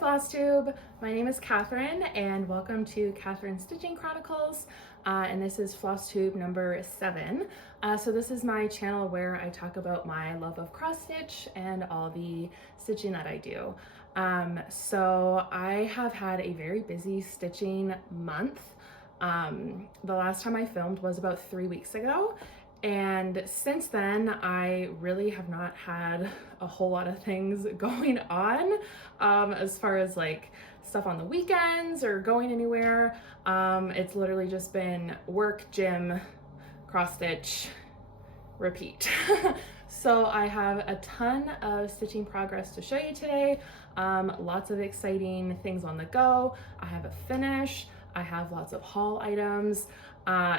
Flosstube. My name is Katherine and welcome to Katherine Stitching Chronicles. And this is Flosstube number 7. So this is my channel where I talk about my love of cross stitch and all the stitching that I do. So I have had a very busy stitching month. The last time I filmed was about 3 weeks ago. And since then, I really have not had a whole lot of things going on as far as like stuff on the weekends or going anywhere. It's literally just been work, gym, cross stitch, repeat. So I have a ton of stitching progress to show you today. Lots of exciting things on the go. I have a finish. I have lots of haul items.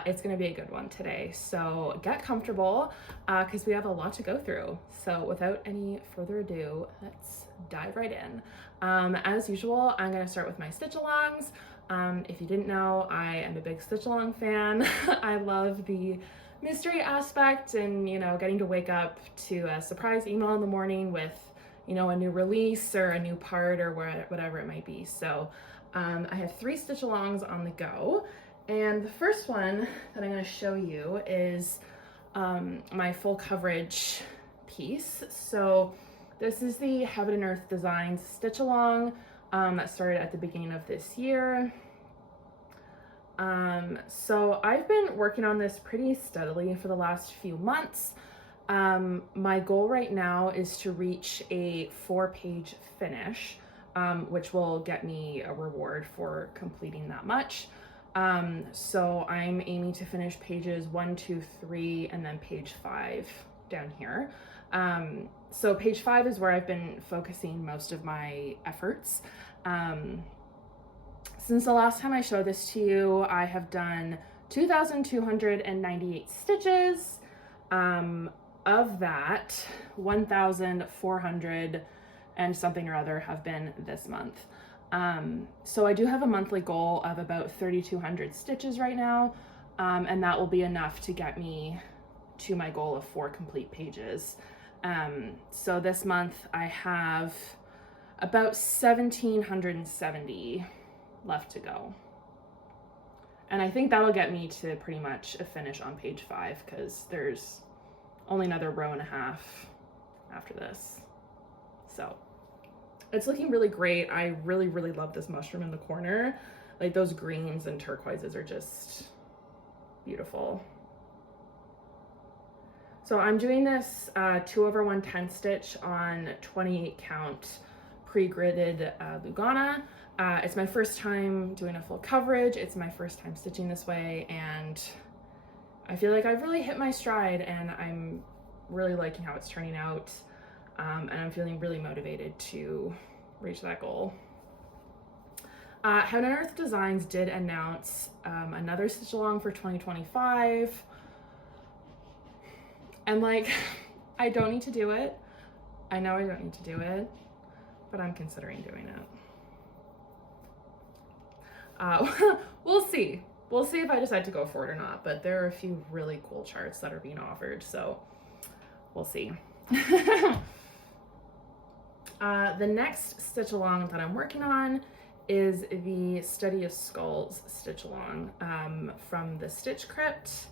It's gonna be a good one today. So get comfortable because we have a lot to go through. So without any further ado, let's dive right in. As usual, I'm gonna start with my stitch alongs. If you didn't know, I am a big stitch along fan. I love the mystery aspect and, you know, getting to wake up to a surprise email in the morning with, you know, a new release or a new part or whatever it might be. So I have 3 stitch alongs on the go. And the first one that I'm going to show you is my full coverage piece. So this is the Heaven and Earth Designs stitch along that started at the beginning of this year. So I've been working on this pretty steadily for the last few months. My goal right now is to reach a 4-page finish, which will get me a reward for completing that much. So I'm aiming to finish pages 1, 2, 3, and then page 5 down here. So page 5 is where I've been focusing most of my efforts. Since the last time I showed this to you, I have done 2,298 stitches. Of that, 1,400 and something or other have been this month. So I do have a monthly goal of about 3,200 stitches right now, and that will be enough to get me to my goal of 4 complete pages. So this month I have about 1,770 left to go. And I think that'll get me to pretty much a finish on page 5 because there's only another row and a half after this. So it's looking really great. I really, really love this mushroom in the corner. Like those greens and turquoises are just beautiful. So I'm doing this 2/110 stitch on 28 count pre-gridded Lugana. It's my first time doing a full coverage. It's my first time stitching this way, and I feel like I've really hit my stride and I'm really liking how it's turning out. And I'm feeling really motivated to reach that goal. Heaven and Earth Designs did announce another stitch along for 2025. And like, I don't need to do it. I know I don't need to do it, but I'm considering doing it. We'll see. We'll see if I decide to go for it or not, but there are a few really cool charts that are being offered, so we'll see. The next stitch along that I'm working on is the Study of Skulls stitch along from the Stitch Crypt.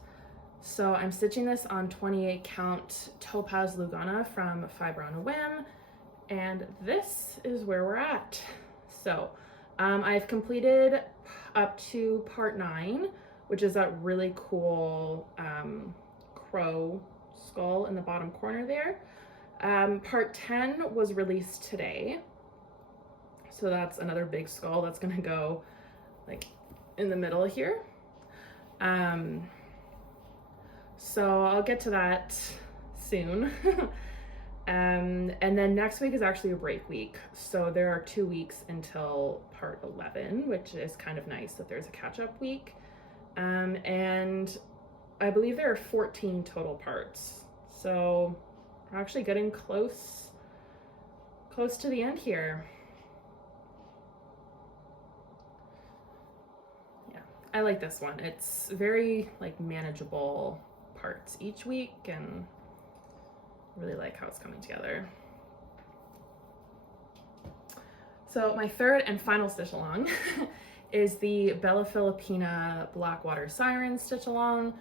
So I'm stitching this on 28 count Topaz Lugana from Fiber on a Whim, and this is where we're at. So I've completed up to part 9, which is that really cool crow skull in the bottom corner there. Part 10 was released today. So that's another big skull that's gonna go like in the middle here. So I'll get to that soon. And then next week is actually a break week. So there are 2 weeks until part 11, which is kind of nice that there's a catch-up week. And I believe there are 14 total parts. So we're actually getting close to the end here. Yeah, I like this one. It's very like manageable parts each week and really like how it's coming together. So my third and final stitch along is the Bella Filipina Blackwater Siren stitch along.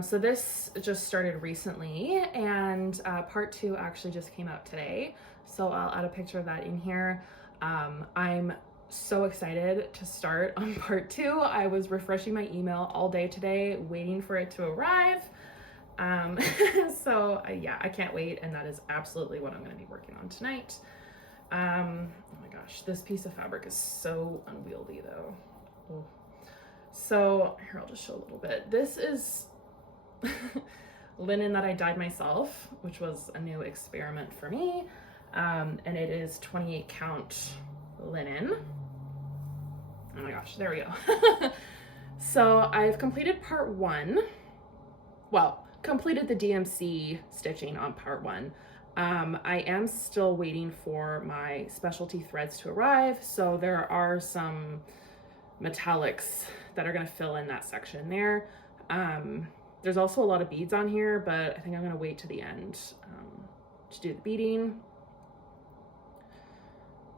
So this just started recently, and part 2 actually just came out today. So I'll add a picture of that in here. I'm so excited to start on part 2. I was refreshing my email all day today, waiting for it to arrive. So yeah, I can't wait, and that is absolutely what I'm going to be working on tonight. Oh my gosh, this piece of fabric is so unwieldy though. Oh. So here, I'll just show a little bit. This is linen that I dyed myself, which was a new experiment for me. And it is 28 count linen. Oh my gosh, there we go. So I've completed part 1. Well, completed the DMC stitching on part 1. I am still waiting for my specialty threads to arrive. So there are some metallics that are going to fill in that section there. There's also a lot of beads on here, but I think I'm going to wait to the end to do the beading.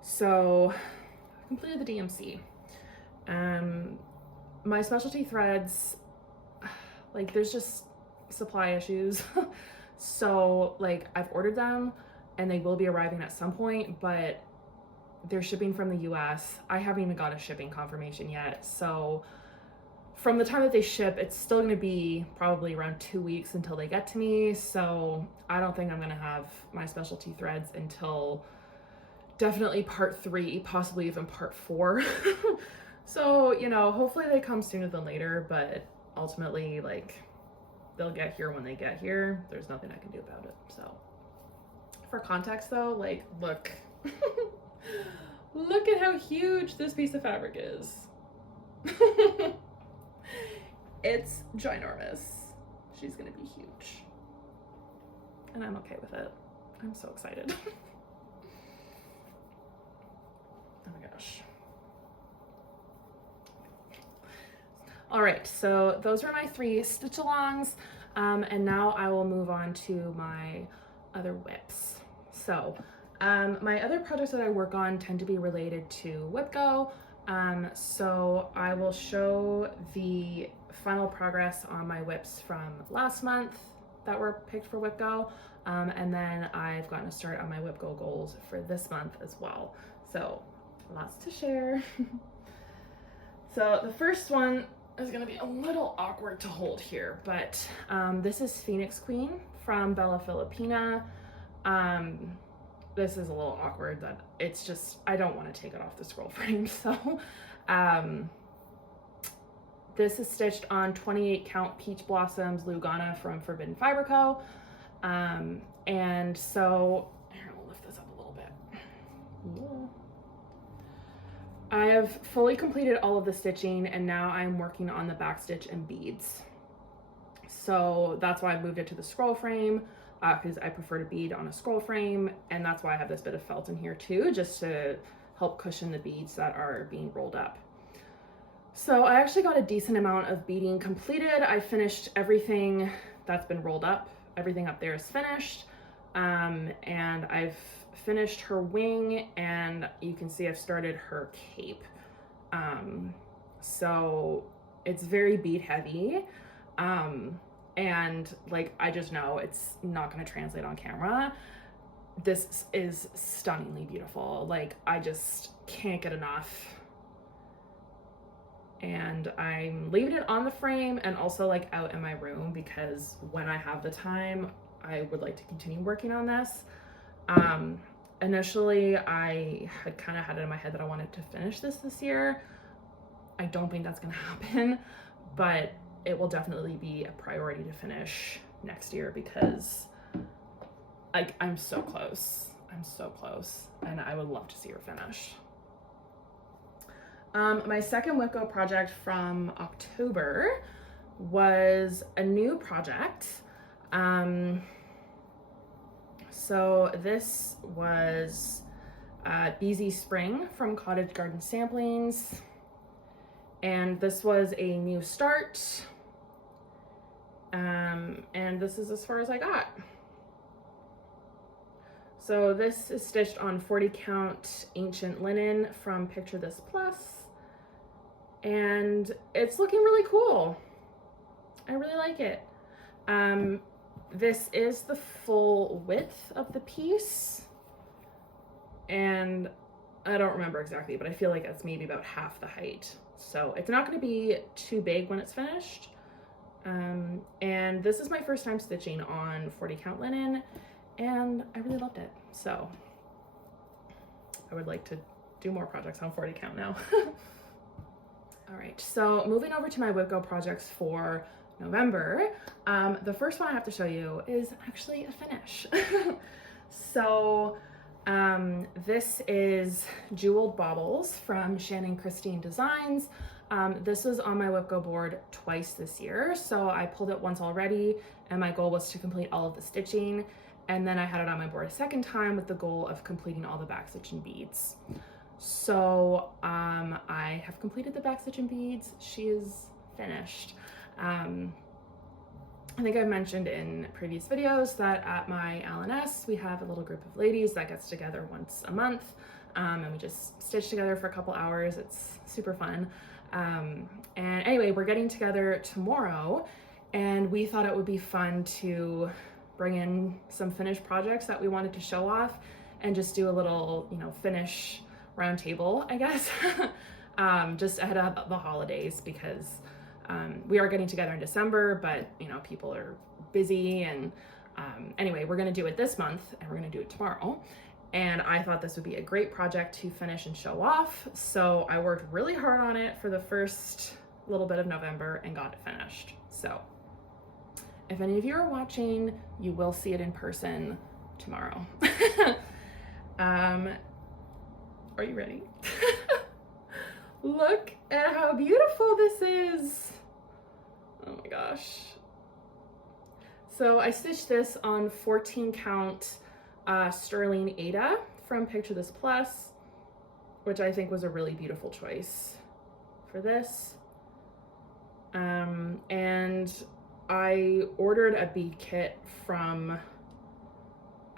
So I completed the DMC. My specialty threads, like, there's just supply issues. So like, I've ordered them and they will be arriving at some point, but they're shipping from the US. I haven't even got a shipping confirmation yet. So from the time that they ship, it's still going to be probably around 2 weeks until they get to me. So I don't think I'm going to have my specialty threads until definitely part 3, possibly even part 4. So, you know, hopefully they come sooner than later, but ultimately, like, they'll get here when they get here. There's nothing I can do about it. So for context though, like, look, look at how huge this piece of fabric is. It's ginormous. She's gonna be huge. And I'm okay with it. I'm so excited. Oh my gosh. All right, so those were my 3 stitch alongs, and now I will move on to my other whips. So my other projects that I work on tend to be related to WhipGo. So I will show the final progress on my whips from last month that were picked for WhipGo, and then I've gotten a start on my WhipGo goals for this month as well. So lots to share. So the first one is going to be a little awkward to hold here, but this is Phoenix Queen from Bella Filipina. This is a little awkward, that it's just, I don't want to take it off the scroll frame. So this is stitched on 28 count Peach Blossoms Lugana from Forbidden Fiber Co. And so here, we'll lift this up a little bit. Yeah. I have fully completed all of the stitching, and now I'm working on the back stitch and beads. So that's why I moved it to the scroll frame, because I prefer to bead on a scroll frame, and that's why I have this bit of felt in here too, just to help cushion the beads that are being rolled up. So I actually got a decent amount of beading completed. I finished everything that's been rolled up. Everything up there is finished, and I've finished her wing, and you can see I've started her cape. So it's very bead heavy, and like, I just know it's not going to translate on camera. This is stunningly beautiful. Like, I just can't get enough, and I'm leaving it on the frame and also like out in my room, because when I have the time, I would like to continue working on this. Initially, I had kind of had it in my head that I wanted to finish this year. I don't think that's going to happen, but it will definitely be a priority to finish next year, because I'm so close. I'm so close, and I would love to see her finished. My second WhipGo project from October was a new project. So this was Easy Spring from Cottage Garden Samplings, and this was a new start, and this is as far as I got. So this is stitched on 40 count ancient linen from Picture This Plus, and it's looking really cool. I really like it. This is the full width of the piece, and I don't remember exactly, but I feel like it's maybe about half the height. So it's not going to be too big when it's finished. And this is my first time stitching on 40 count linen, and I really loved it. So I would like to do more projects on 40 count now. All right, so moving over to my WIPGO projects for November, the first one I have to show you is actually a finish. So this is Jeweled Baubles from Shannon Christine Designs. This was on my WIPGO board twice this year. So I pulled it once already, and my goal was to complete all of the stitching. And then I had it on my board a second time with the goal of completing all the backstitch and beads. So I have completed the backstitch and beads. She is finished. I think I've mentioned in previous videos that at my LNS, we have a little group of ladies that gets together once a month, and we just stitch together for a couple hours. It's super fun. And anyway, we're getting together tomorrow, and we thought it would be fun to bring in some finished projects that we wanted to show off and just do a little, you know, finish round table, I guess, just ahead of the holidays, because we are getting together in December, but you know, people are busy, and anyway, we're gonna do it this month, and we're gonna do it tomorrow. And I thought this would be a great project to finish and show off. So I worked really hard on it for the first little bit of November and got it finished. So if any of you are watching, you will see it in person tomorrow. Are you ready? Look at how beautiful this is. Oh my gosh. So I stitched this on 14 count sterling Aida from Picture This Plus, which I think was a really beautiful choice for this. And I ordered a bead kit from,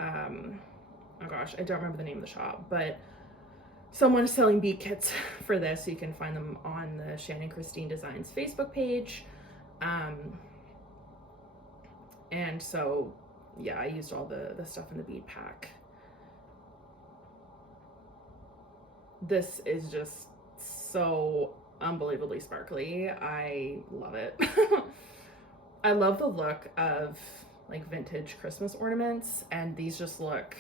oh gosh, I don't remember the name of the shop, but someone's selling bead kits for this, so you can find them on the Shannon Christine Designs Facebook page. And so, yeah, I used all the stuff in the bead pack. This is just so unbelievably sparkly. I love it. I love the look of like vintage Christmas ornaments, and these just look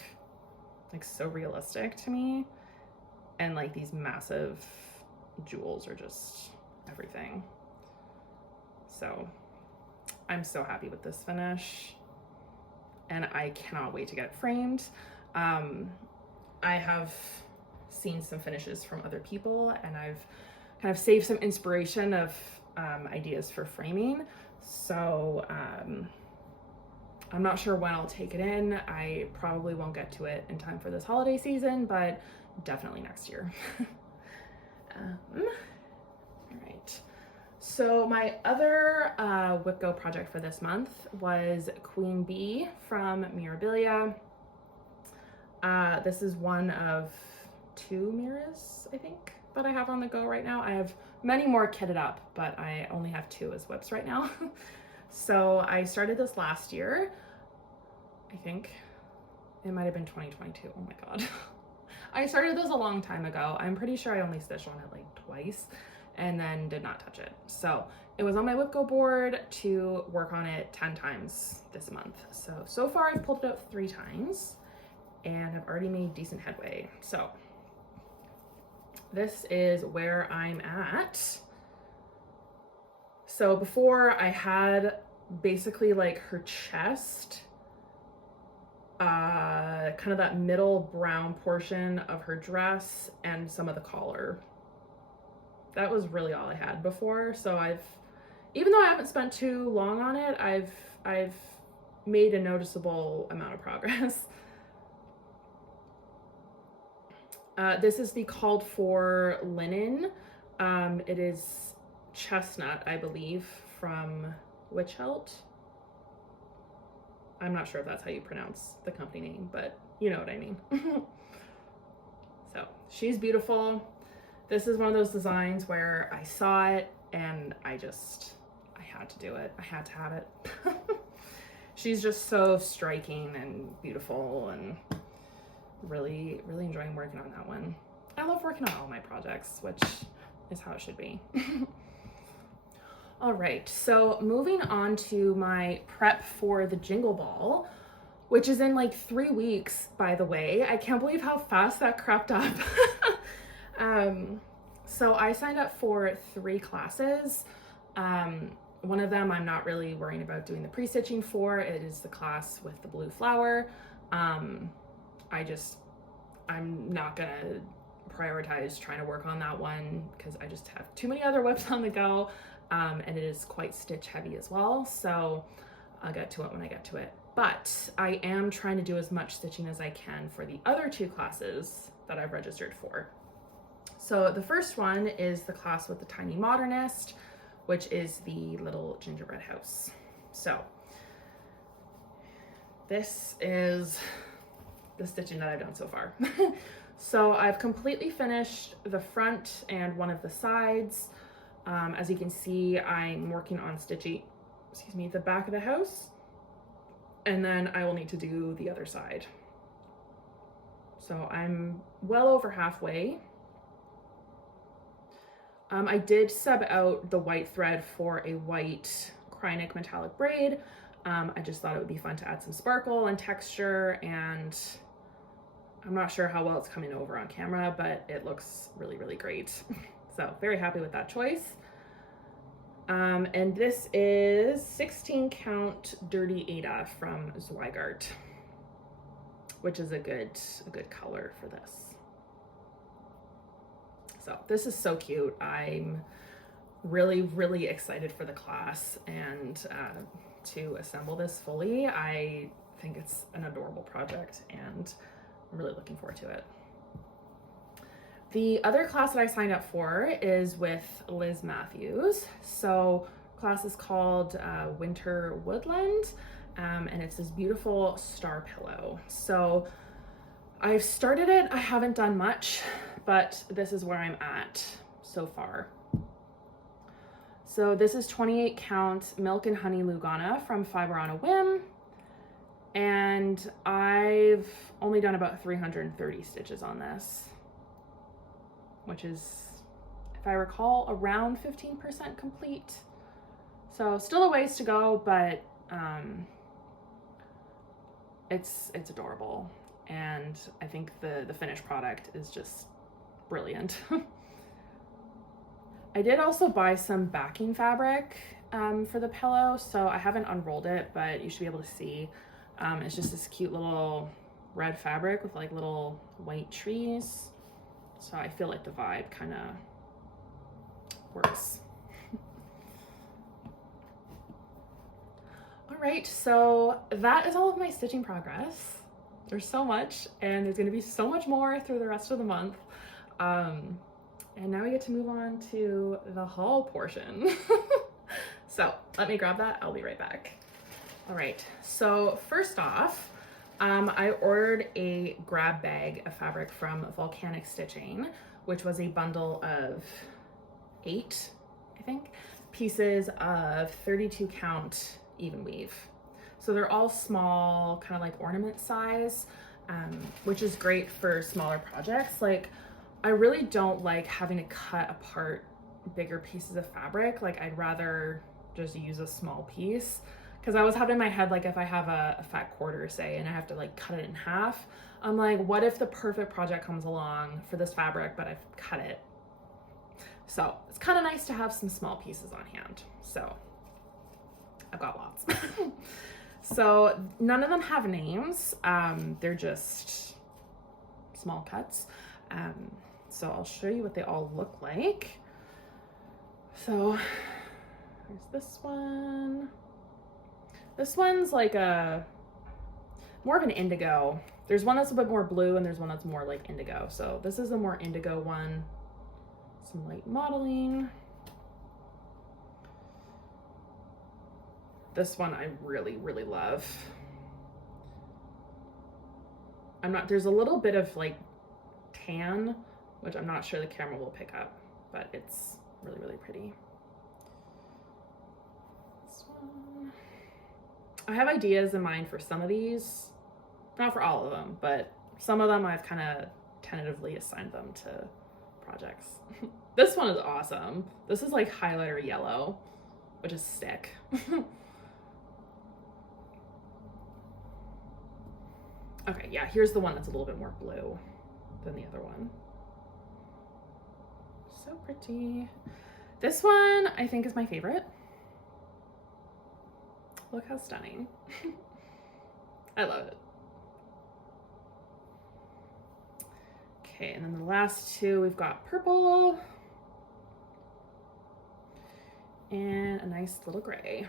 like so realistic to me. And like these massive jewels are just everything. So I'm so happy with this finish, and I cannot wait to get it framed. I have seen some finishes from other people, and I've kind of saved some inspiration of ideas for framing. So I'm not sure when I'll take it in. I probably won't get to it in time for this holiday season, but definitely next year. All right. So my other WIPGO project for this month was Queen Bee from Mirabilia. This is one of 2 mirrors, I think, that I have on the go right now. I have many more kitted up, but I only have 2 as whips right now. So I started this last year. I think it might have been 2022. Oh my God. I started this a long time ago. I'm pretty sure I only stitched on it like twice and then did not touch it. So it was on my WIPGO board to work on it 10 times this month. So far I've pulled it out 3 times and I've already made decent headway. So this is where I'm at. So before I had basically like her chest, kind of that middle brown portion of her dress and some of the collar. That was really all I had before. So even though I haven't spent too long on it, I've made a noticeable amount of progress. This is the called for linen. It is chestnut, I believe, from Witch Helt. I'm not sure if that's how you pronounce the company name, but You know what I mean. So she's beautiful. This is one of those designs where I saw it and I had to do it. I had to have it. She's just so striking and beautiful, and really, really enjoying working on that one. I love working on all my projects, which is how it should be. All right, so moving on to my prep for the Jingle Ball, which is in like 3 weeks, by the way. I can't believe how fast that crept up. So I signed up for 3 classes. One of them I'm not really worrying about doing the pre-stitching for. It is the class with the blue flower. I'm not gonna prioritize trying to work on that one because I just have too many other whips on the go. And it is quite stitch heavy as well. So I'll get to it when I get to it. But I am trying to do as much stitching as I can for the other 2 classes that I've registered for. So the first one is the class with the Tiny Modernist, which is the little gingerbread house. So this is the stitching that I've done so far. So I've completely finished the front and one of the sides. As you can see, I'm working on stitching, the back of the house, and then I will need to do the other side. So I'm well over halfway. I did sub out the white thread for a white Chronicles metallic braid. I just thought it would be fun to add some sparkle and texture, and I'm not sure how well it's coming over on camera, but it looks really, really great. So very happy with that choice. And this is 16 count Dirty Ada from Zweigart, which is a good color for this. So this is so cute. I'm really, really excited for the class and to assemble this fully. I think it's an adorable project and I'm really looking forward to it. The other class that I signed up for is with Liz Matthews. So class is called Winter Woodland, and it's this beautiful star pillow. So I've started it, I haven't done much, but this is where I'm at so far. So this is 28 count Milk and Honey Lugana from Fiber on a Whim, and I've only done about 330 stitches on this, which is, if I recall, around 15% complete. So still a ways to go, but it's adorable. And I think the finished product is just brilliant. I did also buy some backing fabric for the pillow, so I haven't unrolled it, but you should be able to see. It's just this cute little red fabric with like little white trees. So I feel like the vibe kind of works. All right, so that is all of my stitching progress. There's so much, and there's gonna be so much more through the rest of the month. And now we get to move on to the haul portion. So let me grab that, I'll be right back. All right, so first off, I ordered a grab bag of fabric from Volcanic Stitching, which was a bundle of 8, I think, pieces of 32 count even weave. So they're all small, kind of like ornament size, which is great for smaller projects. Like, I really don't like having to cut apart bigger pieces of fabric. Like, I'd rather just use a small piece. Because I was having in my head, like, if I have a fat quarter, say, and I have to like cut it in half, I'm like, what if the perfect project comes along for this fabric, but I've cut it? So it's kind of nice to have some small pieces on hand. So I've got lots. So none of them have names. They're just small cuts. So I'll show you what they all look like. So here's this one. This one's like more of an indigo. There's one that's a bit more blue and there's one that's more like indigo. So this is a more indigo one. Some light modeling. This one I really, really love. there's a little bit of like tan, which I'm not sure the camera will pick up, but it's really, really pretty. This one. I have ideas in mind for some of these, not for all of them, but some of them I've kind of tentatively assigned them to projects. This one is awesome. This is like highlighter yellow, which is sick. Okay, yeah, here's the one that's a little bit more blue than the other one. So pretty. This one I think is my favorite. Look how stunning. I love it. Okay, and then the last two, we've got purple and a nice little gray.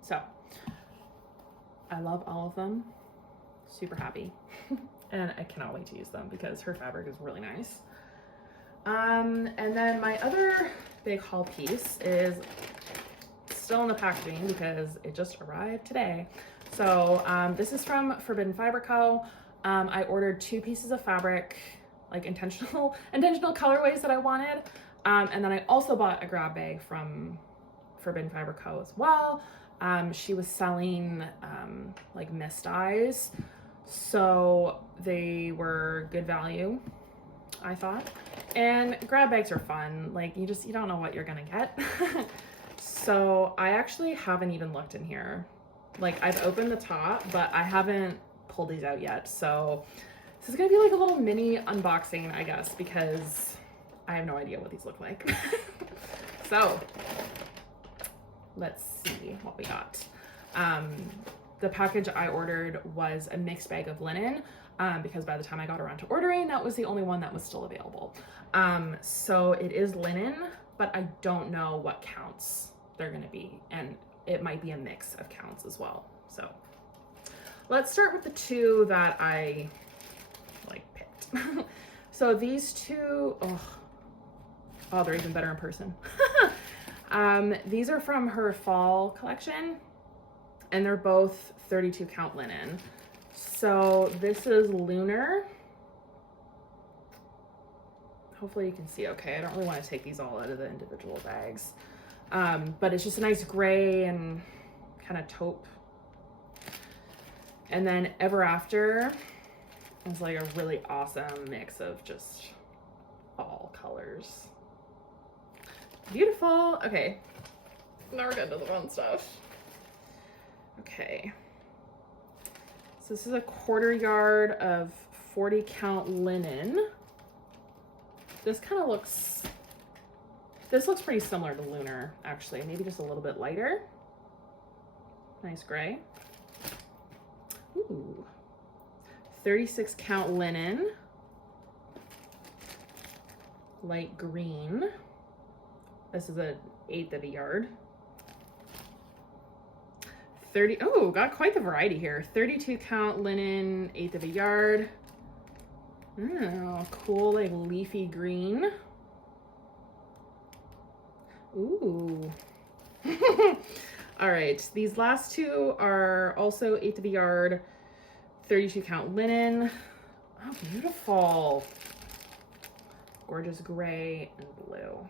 So I love all of them. Super happy. And I cannot wait to use them because her fabric is really nice. And then my other big haul piece is still in the packaging because it just arrived today. So this is from Forbidden Fiber Co. I ordered 2 pieces of fabric, like intentional colorways that I wanted. And then I also bought a grab bag from Forbidden Fiber Co. as well. She was selling like mist dyes, so they were good value, I thought. And grab bags are fun. Like you don't know what you're gonna get. So I actually haven't even looked in here. Like I've opened the top, but I haven't pulled these out yet. So this is gonna be like a little mini unboxing, I guess, because I have no idea what these look like. So let's see what we got. The package I ordered was a mixed bag of linen because by the time I got around to ordering, that was the only one that was still available. So it is linen, but I don't know what counts they're gonna be, and it might be a mix of counts as well. So let's start with the 2 that I like picked. So these 2, oh, they're even better in person. These are from her fall collection, and they're both 32 count linen. So this is Lunar. Hopefully you can see okay. I don't really want to take these all out of the individual bags. But it's just a nice gray and kind of taupe. And then Ever After is like a really awesome mix of just all colors. Beautiful. Okay, now we're getting to the fun stuff. Okay, so this is a 1/4 yard of 40 count linen. This looks pretty similar to Lunar, actually, maybe just a little bit lighter. Nice gray. Ooh, 36 count linen, light green. This is an 1/8 of a yard. Got quite the variety here. 32 count linen, 1/8 of a yard. Oh, cool, like leafy green. Ooh. All right, these last 2 are also 1/8 of a yard, 32 count linen. Oh, beautiful. Gorgeous gray and blue.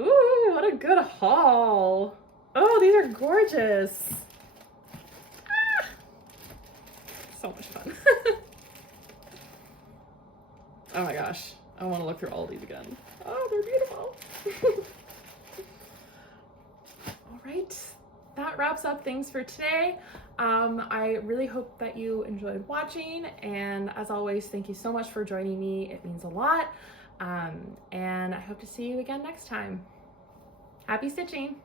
Ooh, what a good haul. Oh, these are gorgeous. Ah, so much fun. Oh my gosh, I want to look through all of these again. Oh, they're beautiful. All right, that wraps up things for today. I really hope that you enjoyed watching, and as always, thank you so much for joining me. It means a lot. And I hope to see you again next time. Happy stitching!